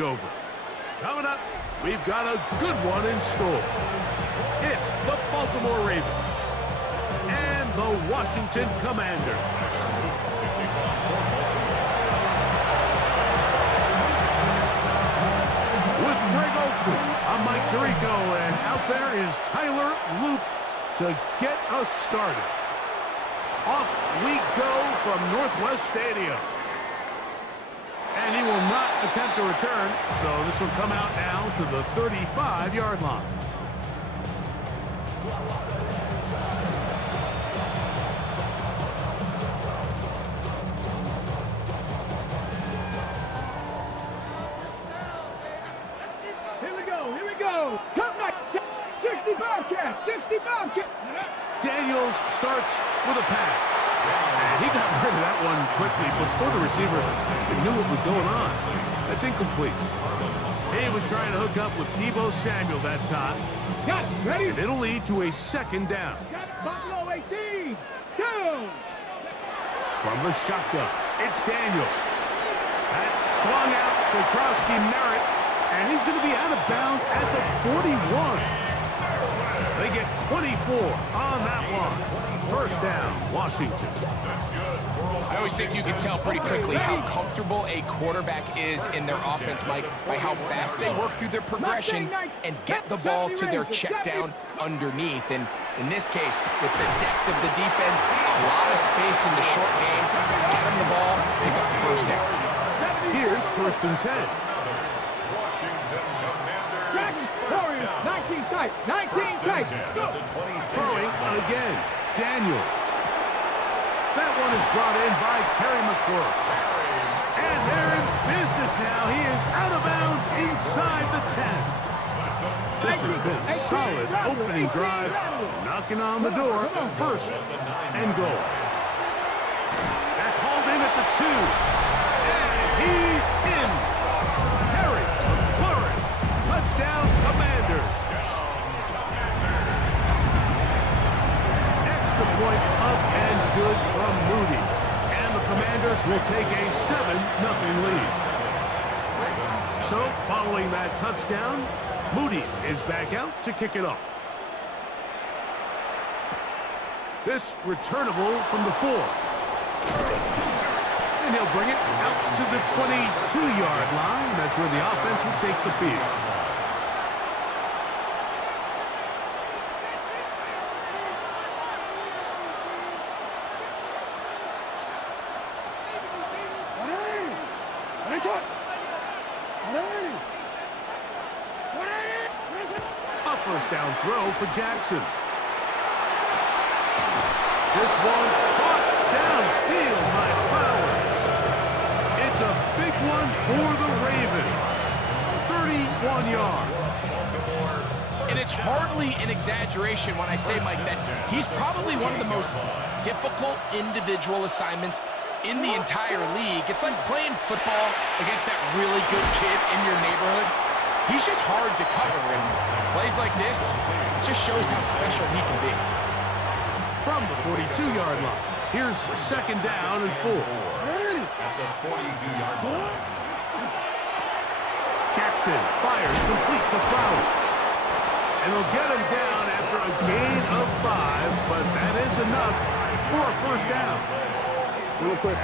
over. Coming up, we've got a good one in store. It's the Baltimore Ravens and the Washington Commanders. With Greg Olsen, I'm Mike Tirico, and out there is Tyler Loop to get us started. Off we go from Northwest Stadium. And he will not attempt to return, so this will come out now to the 35-yard line. Here we go. Come back, 65 catch, 65 catch. Daniels starts with a pass. And he got rid of that one quickly before the receiver knew what was going on. That's incomplete. He was trying to hook up with Deebo Samuel that time. Got it, ready? And it'll lead to a second down. Got it, Buffalo 18. Go. From the shotgun, it's Daniel. That's swung out to Krosky Merritt, and he's going to be out of bounds at the 41. They get 24 on that one. First down, Washington. I always think you can tell pretty quickly how comfortable a quarterback is in their offense, Mike, by how fast they work through their progression and get the ball to their check down underneath. And in this case, with the depth of the defense, a lot of space in the short game, get them the ball, pick up the first down. Here's 1st and 10. Warriors, 19 tight, 19 tight. Go. Throwing again, Daniel. That one is brought in by Terry McLaurin. And they're in business now. He is out of bounds inside the 10. This has been a solid opening drive. Knocking on the door, 1st and goal. That's hauled in at the 2. And he's in. Terry McLaurin. Touchdown, Commanders. Extra point up and good from Moody. And the Commanders will take a 7-0 lead. So, following that touchdown, Moody is back out to kick it off. This returnable from the 4. And he'll bring it out to the 22-yard line. That's where the offense will take the field. A first down throw for Jackson. This one caught downfield by Flowers. It's a big one for the Ravens. 31 yards. And it's hardly an exaggeration when I say, Mike, that he's probably one of the most difficult individual assignments in the entire league. It's like playing football against that really good kid in your neighborhood. He's just hard to cover, and plays like this, it just shows how special he can be. From the 42-yard line, here's 2nd down and 4. At the 42-yard line. Jackson fires complete to Flowers. And they'll get him down after a gain of 5, but that is enough for a first down. Real quick.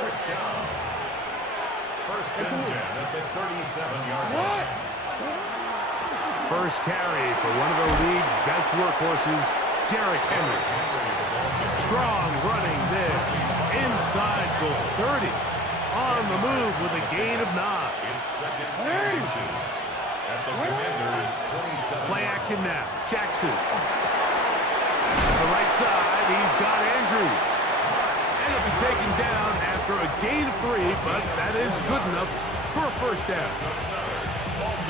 First down. 1st and 10 at the 37-yard line. First carry for one of the league's best workhorses, Derrick Henry. Strong running this inside goal. 30 on the move with a gain of 9. It's 2nd and inches at the Commanders' 27. Play action now. Jackson. To the right side, he's got Andrews. And he'll be taken down after a gain of 3, but that is good enough for a first down.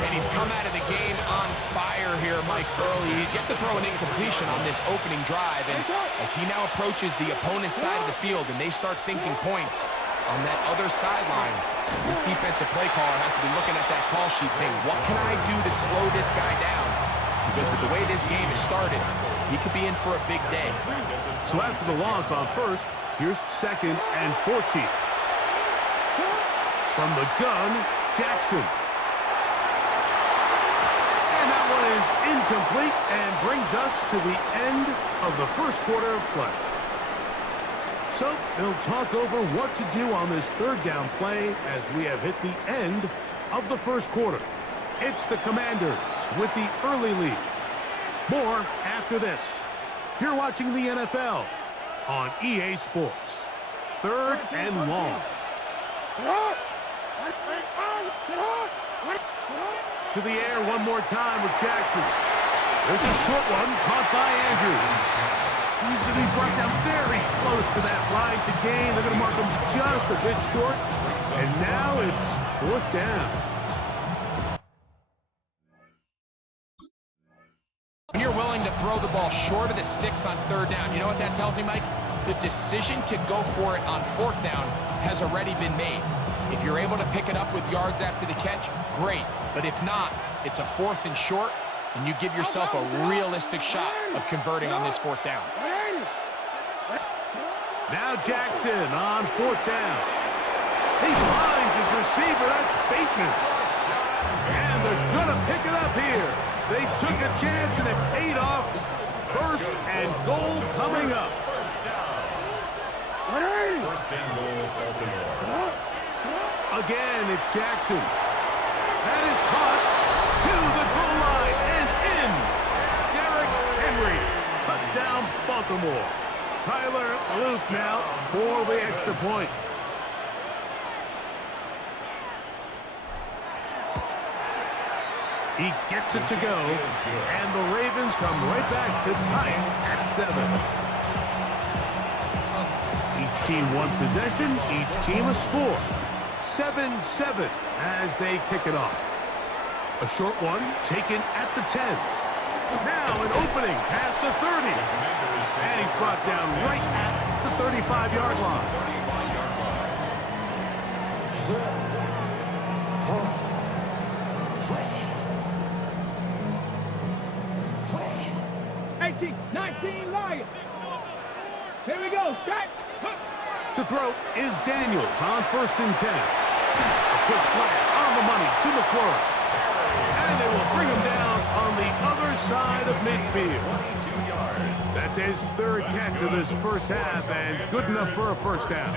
And he's come out of the game on fire here, Mike, early. He's yet to throw an incompletion on this opening drive. And as he now approaches the opponent's side of the field and they start thinking points on that other sideline, this defensive play caller has to be looking at that call sheet saying, what can I do to slow this guy down? Because with the way this game is started, he could be in for a big day. So after the loss on 1st, here's 2nd and 14. From the gun, Jackson. And that one is incomplete and brings us to the end of the first quarter of play. So they'll talk over what to do on this third down play as we have hit the end of the first quarter. It's the Commanders with the early lead. More after this. You're watching the NFL on EA Sports. Third and long. To the air one more time with Jackson. There's a short one caught by Andrews. He's going to be brought down very close to that line to gain. They're going to mark him just a bit short. And now it's fourth down. When you're willing to throw the ball short of the sticks on third down, you know what that tells me, Mike? The decision to go for it on fourth down has already been made. If you're able to pick it up with yards after the catch, great. But if not, it's a fourth and short, and you give yourself a realistic shot of converting on this fourth down. Now Jackson on fourth down. He finds his receiver. That's Bateman. And they're going to pick it up here. They took a chance, and it paid off. First and goal coming up. First and goal, Baltimore. Again, it's Jackson. That is caught to the goal line and in. Derrick Henry. Touchdown, Baltimore. Tyler Luke now for the extra point. He gets it to go, and the Ravens come right back to tie it at 7. Each team one possession, each team a score. 7-7 as they kick it off. A short one taken at the 10. Now an opening past the 30. And he's brought down right at the 35-yard line. 19 Lions. Here we go. Strike. To throw is Daniels on first and 10. A quick slant on the money to McClure. And they will bring him down on the other side of midfield. That's his third catch of this first half, and good enough for a first down.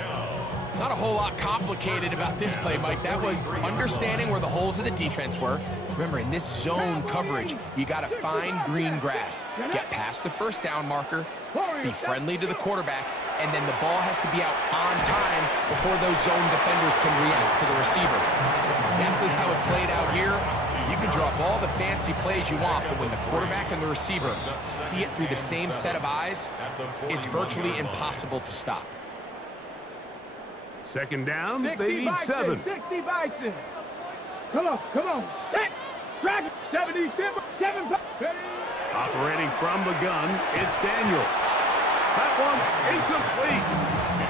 Not a whole lot complicated about this play, Mike. That was understanding where the holes of the defense were. Remember, in this zone coverage, you got to find green grass. Get past the first down marker, be friendly to the quarterback, and then the ball has to be out on time before those zone defenders can react to the receiver. That's exactly how it played out here. You can draw up all the fancy plays you want, but when the quarterback and the receiver see it through the same set of eyes, it's virtually impossible to stop. Second down, they need 7. 60 Bison. Come on. Set. Track. 77. 7. Operating from the gun, it's Daniels. That one incomplete.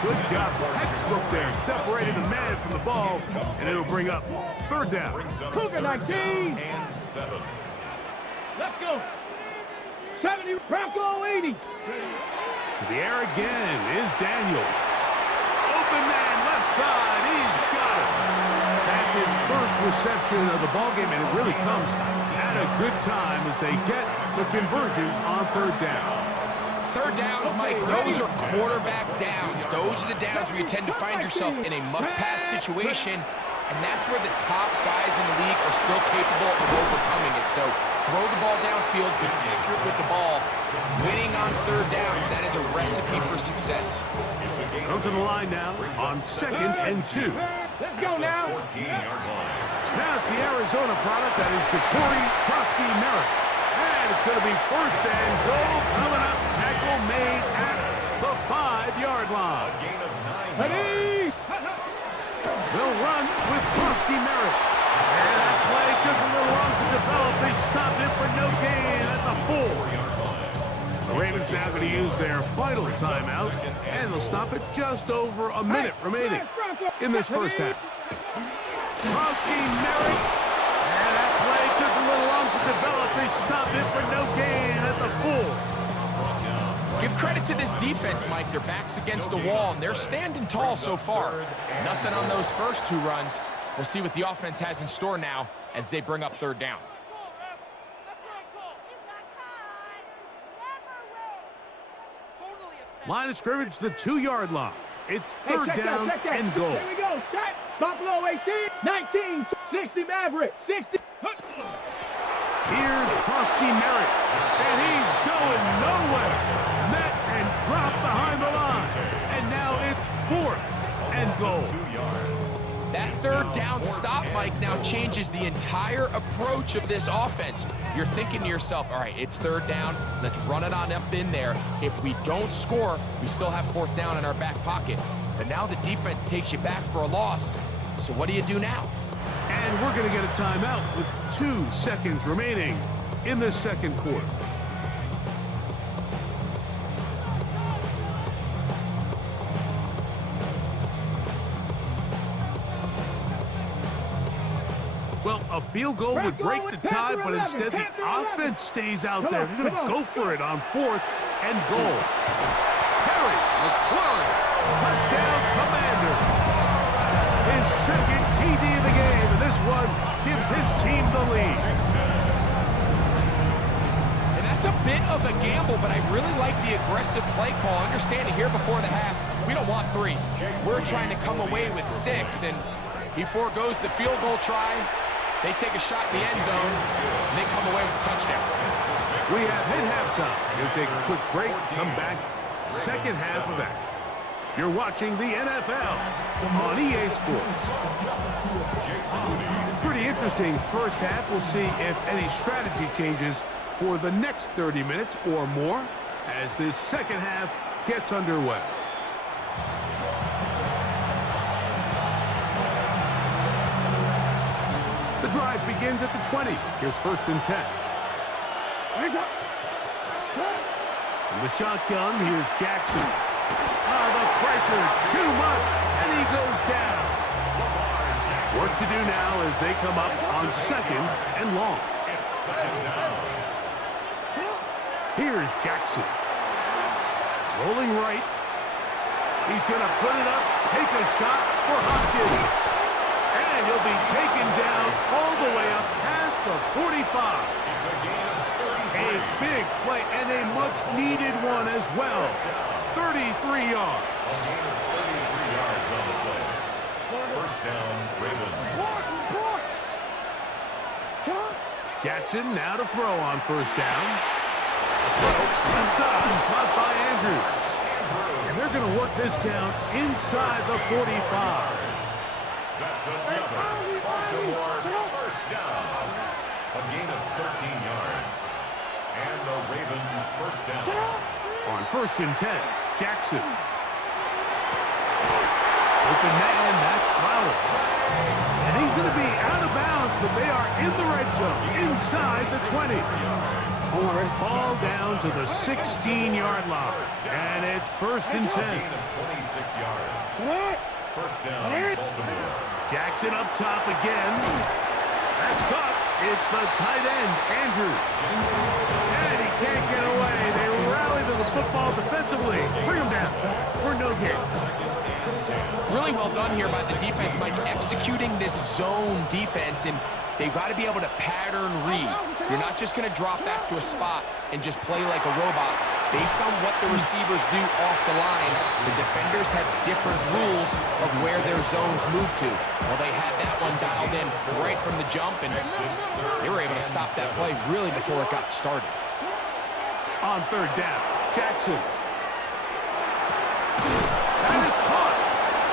Good job. Textbook there. Separated the man from the ball, and it'll bring up third down. Cougar 19. And 7. Let's go. 70. Bronco 80. To the air again is Daniels. Open man, left side. He's got it. That's his first reception of the ballgame, and it really comes at a good time as they get the conversion on third down. Third downs, Mike, those are quarterback downs. Those are the downs where you tend to find yourself in a must-pass situation, and that's where the top guys in the league are still capable of overcoming it. So throw the ball downfield, be accurate with the ball. Winning on third downs, that is a recipe for success. Come to the line now on 2nd and 2. Let's go now. 14-yard line. Now it's the Arizona product that is Ja'Cory Krosky-Merritt. And it's going to be first and goal coming up. Tackle made at the 5-yard line. A gain of 9 Ready? yards. They'll run with Krosky-Merritt. And that play took a little long to develop. They stopped it for no gain at the 4-yard line. The Ravens now going to use their final timeout, and they'll stop it just over a minute remaining in this first half. Krosky-Merritt, and that play took a little long to develop. They stopped it for no gain at the 4. Give credit to this defense, Mike. Their back's against the wall, and they're standing tall so far. Nothing on those first 2 runs. We'll see what the offense has in store now as they bring up third down. Line of scrimmage, the 2-yard line. It's third down and goal. Here we go. Set. Buffalo 18, 19, 60 Maverick, 60. Here's Krosky Merritt, and he's going nowhere. Met and dropped behind the line. And now it's fourth and goal. That third down stop, Mike, now changes the entire approach of this offense. You're thinking to yourself, all right, it's third down. Let's run it on up in there. If we don't score, we still have fourth down in our back pocket. But now the defense takes you back for a loss. So what do you do now? And we're going to get a timeout with 2 seconds remaining in the second quarter. Well, a field goal would break the tie, but instead the offense stays out there. They're going to go for it on fourth and goal. Harry McLaurin, touchdown Commanders. His second TD of the game, and this one gives his team the lead. And that's a bit of a gamble, but I really like the aggressive play call. Understanding here before the half, we don't want 3. We're trying to come away with 6, and he forgoes the field goal try. They take a shot in the end zone, and they come away with a touchdown. We have hit halftime. We'll take a quick break, come back, second half of action. You're watching the NFL on EA Sports. Pretty interesting first half. We'll see if any strategy changes for the next 30 minutes or more as this second half gets underway. The drive begins at the 20. Here's first and 10. From the shotgun, here's Jackson. The pressure, too much, and he goes down. Work to do now as they come up on second and long. Here's Jackson. Rolling right. He's going to put it up, take a shot for Hopkins. And he'll be taken down all the way up past the 45. A big play and a much-needed one as well. 33 yards. First down, Ravens. Jackson now to throw on first down. Inside, caught by Andrews. And they're going to work this down inside the 45. That's another Baltimore first down. A gain of 13 yards. And the Raven first down. On first and 10, Jackson. Open man, that's Flowers. And he's going to be out of bounds, but they are in the red zone, inside the 20. Ball down to the 16-yard line. And it's first and 10. A gain of 26 yards. First down, Baltimore. Jackson up top again. That's caught. It's the tight end, Andrews. And he can't get away. They rally to the football defensively. Bring him down for no gain. Really well done here by the defense, Mike, executing this zone defense, and they've got to be able to pattern read. You're not just going to drop back to a spot and just play like a robot. Based on what the receivers do off the line, the defenders have different rules of where their zones move to. Well, they had that one dialed in right from the jump, and they were able to stop that play really before it got started. On third down, Jackson. That is caught.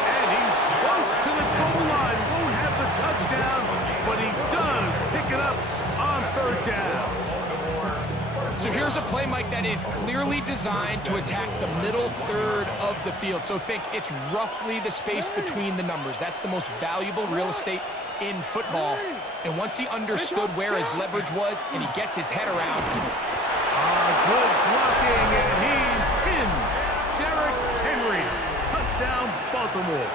And he's close to the goal line. Won't have the touchdown, but he does pick it up on third down. So here's a play, Mike, that is clearly designed to attack the middle third of the field. So think it's roughly the space between the numbers. That's the most valuable real estate in football. And once he understood where his leverage was and he gets his head around. Good blocking, and he's in. Derrick Henry, touchdown Baltimore.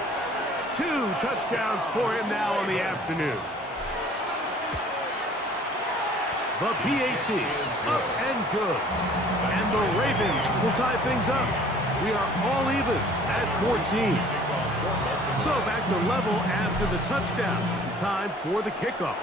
2 touchdowns for him now on the afternoon. The PAT up and good. And the Ravens will tie things up. We are all even at 14. So back to level after the touchdown. Time for the kickoff.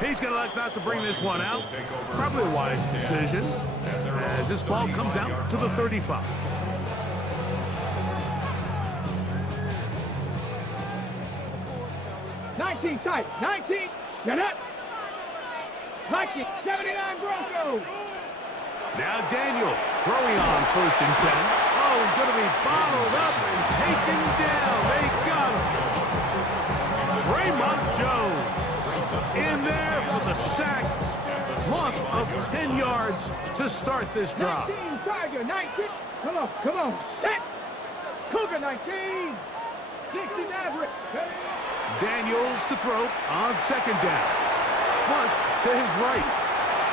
He's going to elect not to bring this one out. Probably a wise decision as this ball comes out to the 35. Tight. 19. Get up. 79 Broncos. Now Daniels throwing on 1st and 10. Oh, he's going to be bottled up and taken down. They got him. Raymond Jones in there for the sack. Loss of 10 yards to start this drive. 19 Tiger. 19. Come on. Set. Cougar 19. 60 Maverick. Daniels to throw on 2nd down. Flush to his right.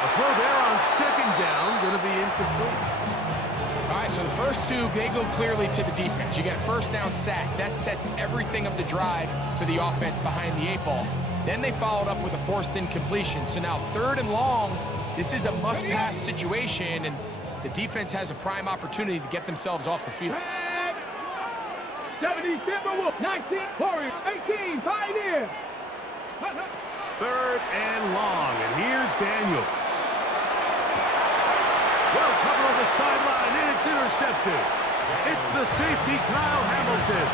A throw there on 2nd down, going to be incomplete. All right, so the first two, they go clearly to the defense. You get a 1st down sack. That sets everything of the drive for the offense behind the 8 ball. Then they followed up with a forced incompletion. So now 3rd and long, this is a must-pass situation, and the defense has a prime opportunity to get themselves off the field. 70 Timberwolves, 19 Warriors, 18 Pioneers. 3rd and long, and here's Daniels. Well covered on the sideline, and it's intercepted. It's the safety, Kyle Hamilton.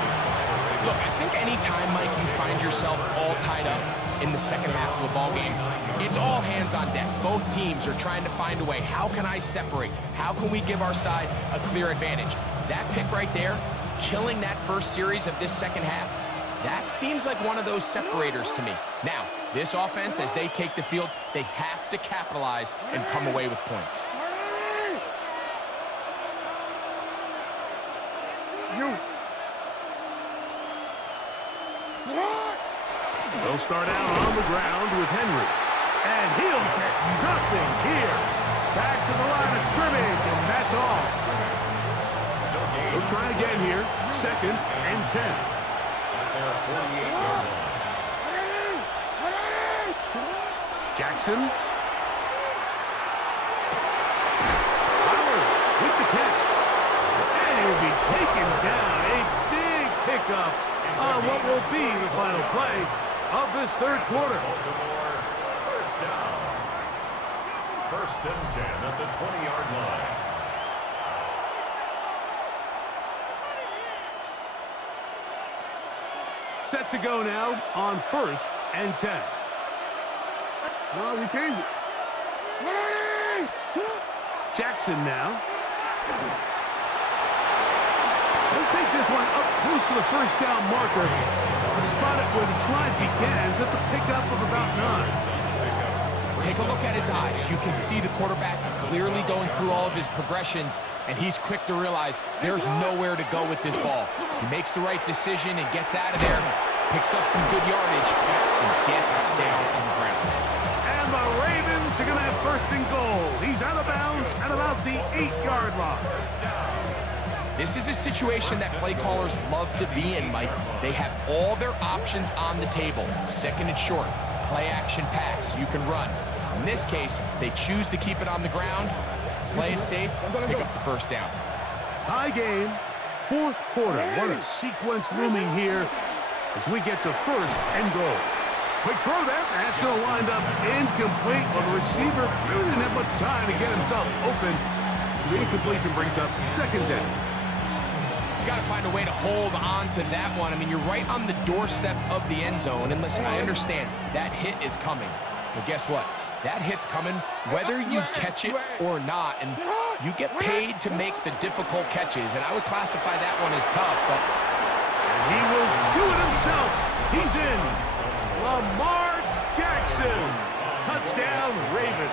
Look, I think any time, Mike, you find yourself all tied up in the second half of a ball game, it's all hands on deck. Both teams are trying to find a way. How can I separate? How can we give our side a clear advantage? That pick right there, killing that first series of this second half, that seems like one of those separators to me. Now, this offense, as they take the field, they have to capitalize and come away with points. They'll start out on the ground with Henry. And he'll get nothing here. Back to the line of scrimmage, and that's all. They'll try again here. 2nd and 10. Jackson. Flowers with the catch. And he will be taken down. A big pickup on what will be the final play of this 3rd quarter. 1st down. 1st and 10 at the 20-yard line. Set to go now on 1st and 10. No, we changed it. Jackson now. They'll take this one up close to the 1st down marker. Spot it where the slide begins. That's a pickup of about 9. Take a look at his eyes. You can see the quarterback clearly going through all of his progressions, and he's quick to realize there's nowhere to go with this ball. He makes the right decision and gets out of there, picks up some good yardage, and gets down on the ground. And the Ravens are going to have 1st and goal. He's out of bounds at about the 8-yard line. This is a situation that play callers love to be in, Mike. They have all their options on the table. 2nd and short, play action pass, you can run. In this case, they choose to keep it on the ground, play it safe, pick up the 1st down. Tie game, 4th quarter. What a sequence looming here as we get to 1st and goal. Quick throw there. That's going to wind up incomplete. Well, the receiver really didn't have much time to get himself open. So the incompletion brings up 2nd down. He's got to find a way to hold on to that one. I mean, you're right on the doorstep of the end zone. And listen, I understand that hit is coming. But guess what? That hit's coming whether you catch it or not. And you get paid to make the difficult catches. And I would classify that one as tough, but he will do it himself. He's in. Lamar Jackson. Touchdown, Ravens.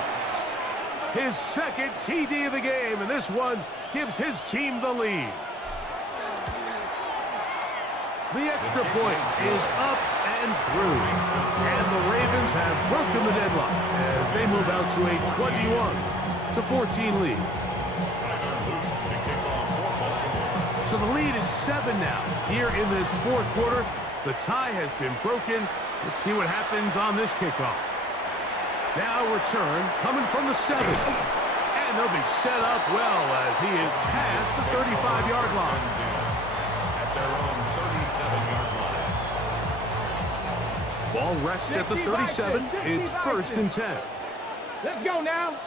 His 2nd TD of the game, and this one gives his team the lead. The extra point is up and through. And the Ravens have broken the deadlock as they move out to a 21-14 lead. So the lead is 7 now here in this 4th quarter. The tie has been broken. Let's see what happens on this kickoff. Now return coming from the 7. And they'll be set up well as he is past the 35-yard line. At their own 37-yard line. Ball rests at the 37. It's 1st and 10. Let's go now.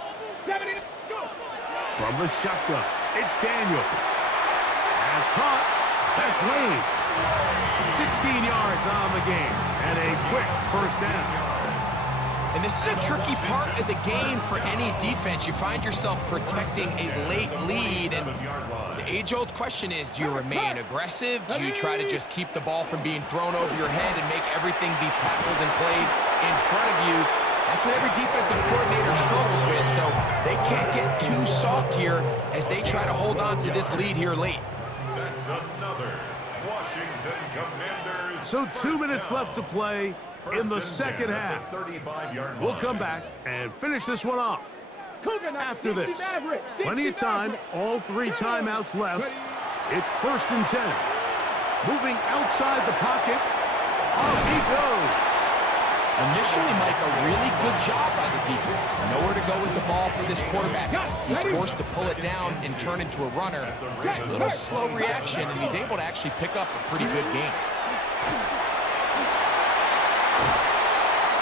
70. Go. From the shotgun, it's Daniel. Has caught. That's Lane. 16 yards on the game. And a quick 1st down. And this is a tricky part of the game for any defense. You find yourself protecting a late lead, and the age-old question is, do you remain aggressive? Do you try to just keep the ball from being thrown over your head and make everything be tackled and played in front of you? That's what every defensive coordinator struggles with, so they can't get too soft here as they try to hold on to this lead here late. That's another Washington Commanders. So 2 minutes left to play in the second half. We'll come back and finish this one off. After this, plenty of time, all 3 timeouts left. It's 1st and 10. Moving outside the pocket, off he goes. Initially, Mike, a really good job by the defense. Nowhere to go with the ball for this quarterback. He's forced to pull it down and turn into a runner. A little slow reaction, and he's able to actually pick up a pretty good game.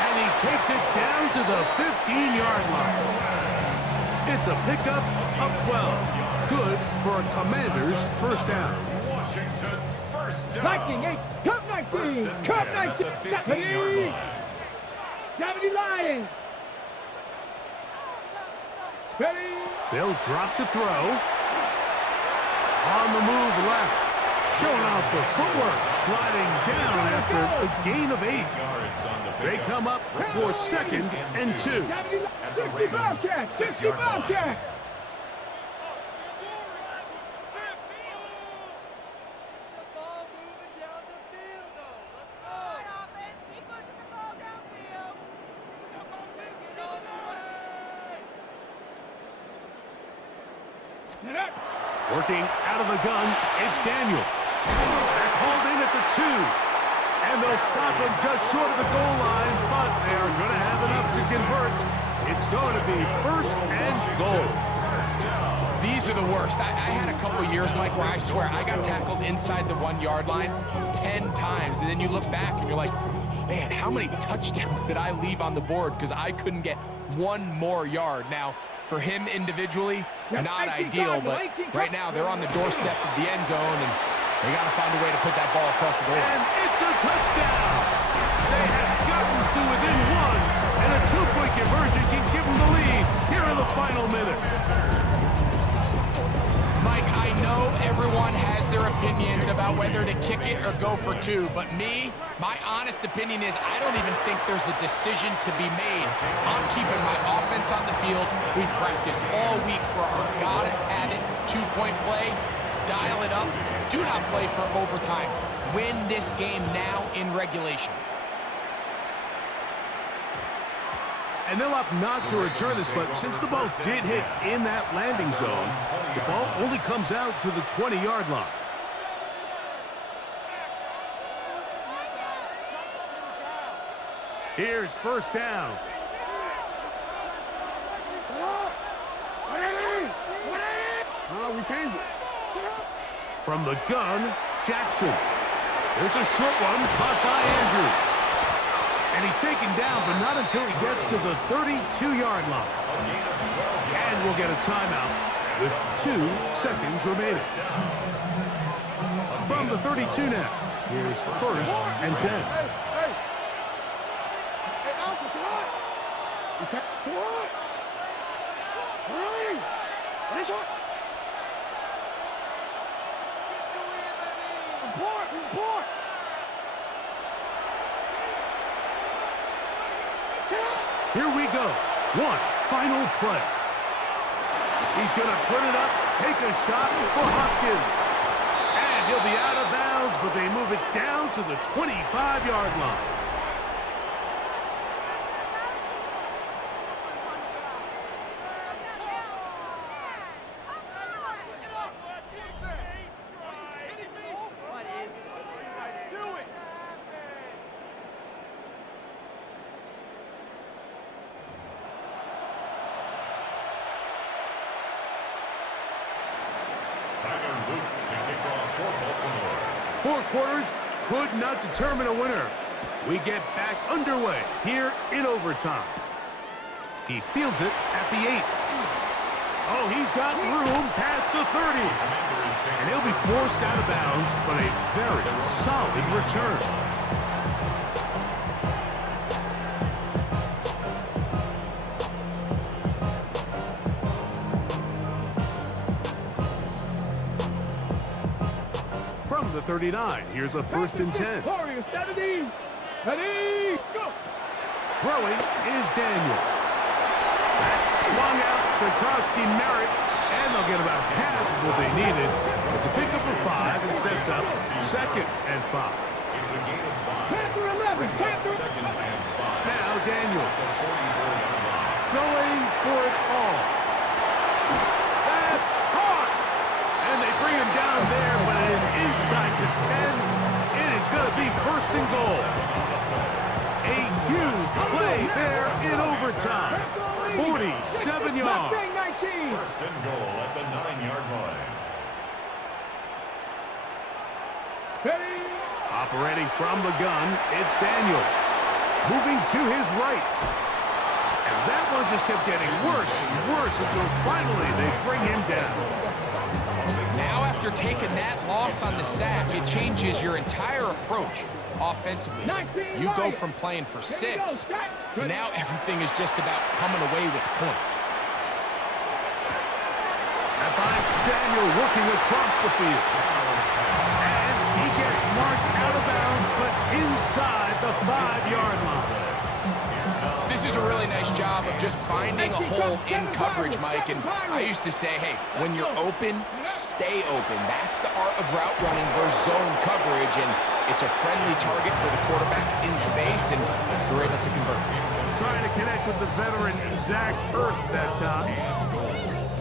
And he takes it down to the 15-yard line. It's a pickup of 12. Good for a Commander's 1st down. Washington, 1st down. 19, 8, Cup 19, Cup 19, 70, 70 Lions. Ready. They'll drop to throw. On the move left. Showing off the footwork. Sliding down after a gain of 8. They come up for 2nd and 2. 60 Bobcat, 60 Bobcat. Working out of the gun, it's Daniel. That's hauled in at the 2. And they'll stop him just short of the goal line, but they are going to have enough to convert. It's going to be 1st and goal. These are the worst. I had a couple years, Mike, where I swear I got tackled inside the 1-yard line 10 times. And then you look back and you're like, man, how many touchdowns did I leave on the board because I couldn't get 1 more yard? Now, for him individually, not ideal, but right now they're on the doorstep of the end zone, and they got to find a way to put that ball across the goal. And it's a touchdown. They have gotten to within 1, and a 2-point conversion can give them the lead here in the final minute. Mike, I know everyone has their opinions about whether to kick it or go for 2, but my honest opinion is I don't even think there's a decision to be made. I'm keeping my offense on the field. We've practiced all week for our gotta-have-it 2-point play. Dial it up. Do not play for overtime. Win this game now in regulation. And they'll opt not to return this, but since the ball did hit in that landing zone, the ball only comes out to the 20-yard line. Here's 1st down. We changed it. From the gun, Jackson. There's a short one caught by Andrews. And he's taken down, but not until he gets to the 32-yard line. And we'll get a timeout with 2 seconds remaining. From the 32 now, here's 1st and 10. Hey, Alpha, to what? Ryan, what is up? Report. Here we go. 1 final play. He's going to put it up, take a shot for Hopkins. And he'll be out of bounds, but they move it down to the 25-yard line. Tyler Luke to kick off for Baltimore. 4 quarters could not determine a winner. We get back underway here in overtime. He fields it at the 8. Oh, he's got room past the 30. And he'll be forced out of bounds, but a very solid return. From the 39, here's a 1st and 10. Warriors, 70. Ready, go. Throwing is Daniel. That's swung out to Krosky Merritt, and they'll get about half what they needed. It's a pickup of 5 and sets up 2nd and 5. It's a gain of 5. Panther 11. Panther. 2nd and 5. Now Daniel The 44-yard line. going for it all. That's caught! And they bring him down there, but it is inside the 10. It is going to be 1st and goal. A huge play there in overtime. 47 yards. 1st and goal at the 9-yard line. Ready. Operating from the gun, it's Daniels. Moving to his right. And that one just kept getting worse and worse until finally they bring him down. Now, after taking that loss on the sack, it changes your entire approach offensively. You go from playing for 6 to now everything is just about coming away with points. That finds Samuel working across the field. And he gets marked out of bounds, but inside the 5-yard line. This is a really nice job of just finding a hole in coverage, Mike. And I used to say, hey, when you're open, stay open. That's the art of route running versus zone coverage. And it's a friendly target for the quarterback in space, and they're able to convert. Trying to connect with the veteran Zach Ertz that time.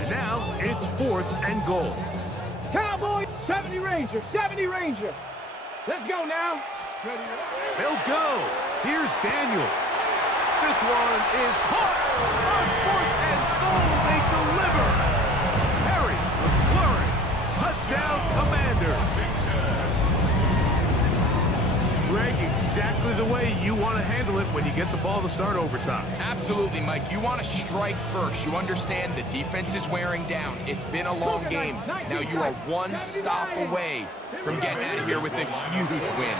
And now it's 4th and goal. Cowboy, 70 Ranger. 70 Ranger. Let's go now. Ready. They'll go. Here's Daniels. This one is caught on 4th and goal. They deliver. Harry McLaurin, touchdown Commanders. Greg, exactly the way you want to handle it when you get the ball to start overtime. Absolutely, Mike. You want to strike first. You understand the defense is wearing down. It's been a long game. Now you are 1 stop away from getting out of here with a huge win.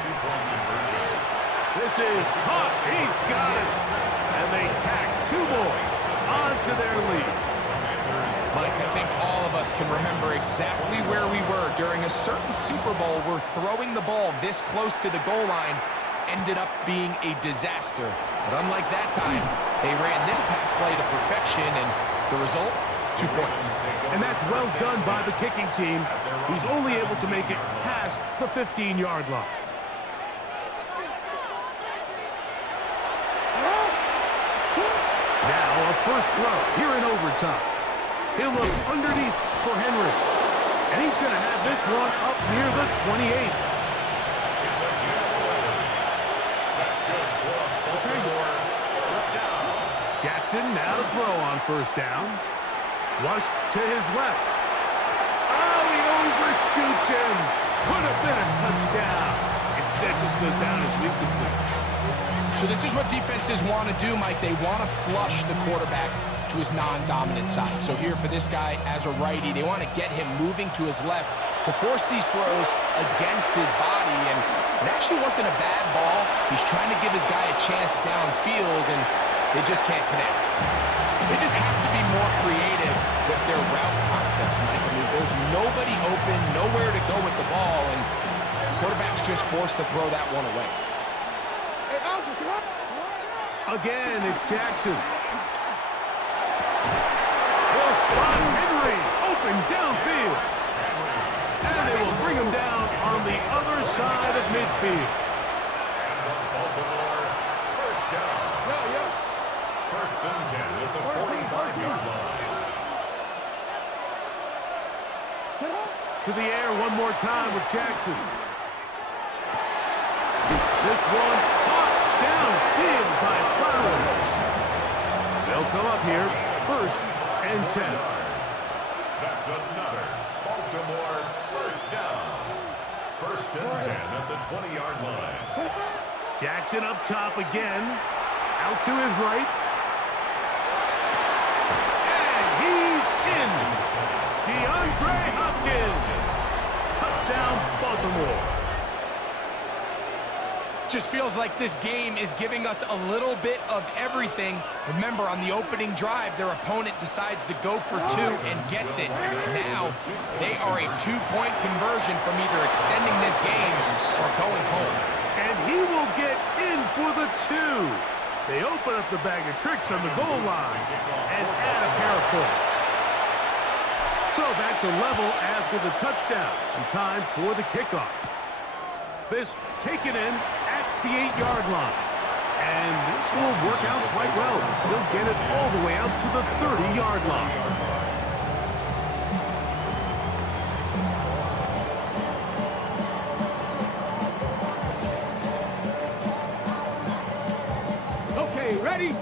This is caught. He's got it. And they tack 2 more onto their lead. Mike, I think all of us can remember exactly where we were during a certain Super Bowl where throwing the ball this close to the goal line ended up being a disaster. But unlike that time, they ran this pass play to perfection, and the result, 2 points. And that's well done by the kicking team. He's only able to make it past the 15-yard line. Now a first throw here in overtime. He'll look underneath for Henry. And he's going to have this one up near the 28. It's a giveaway. That's good for a Baltimore 1st down. Jackson now to throw on 1st down. Flushed to his left. Oh, he overshoots him. Could have been a touchdown. Instead, just goes down as incomplete. So this is what defenses want to do, Mike. They want to flush the quarterback to his non-dominant side. So here for this guy as a righty, they want to get him moving to his left to force these throws against his body. And it actually wasn't a bad ball. He's trying to give his guy a chance downfield, and they just can't connect. They just have to be more creative with their route concepts, Mike. I mean, there's nobody open, nowhere to go with the ball, and the quarterback's just forced to throw that one away. Again, it's Jackson. Will spot Henry open downfield. And they will bring him down on the other side of midfield. And the Baltimore 1st down. 1st and 10 at the 45-yard line. To the air one more time with Jackson. This one caught downfield by Flowers. They'll come up here 1st and 10. That's another Baltimore, first down. First and 10 at the 20-yard line. Jackson up top again. Out to his right. And he's in. DeAndre Hopkins. Touchdown, Baltimore. Just feels like this game is giving us a little bit of everything. Remember, on the opening drive, their opponent decides to go for two and gets it. Now, they are a two-point conversion from either extending this game or going home. And he will get in for the two. They open up the bag of tricks on the goal line and add a pair of points. So back to level after the touchdown and time for the kickoff. This taken in at the 8-yard line. And this will work out quite well. He'll get it all the way out to the 30-yard line. Okay, ready?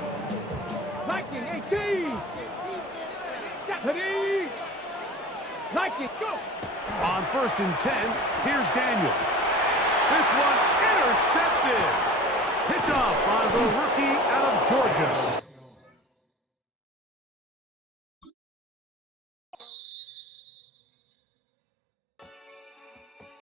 Lightning 18. Deputy. Lightning, go. On first and 10, here's Daniel. This one intercepted. Picked off by the rookie out of Georgia.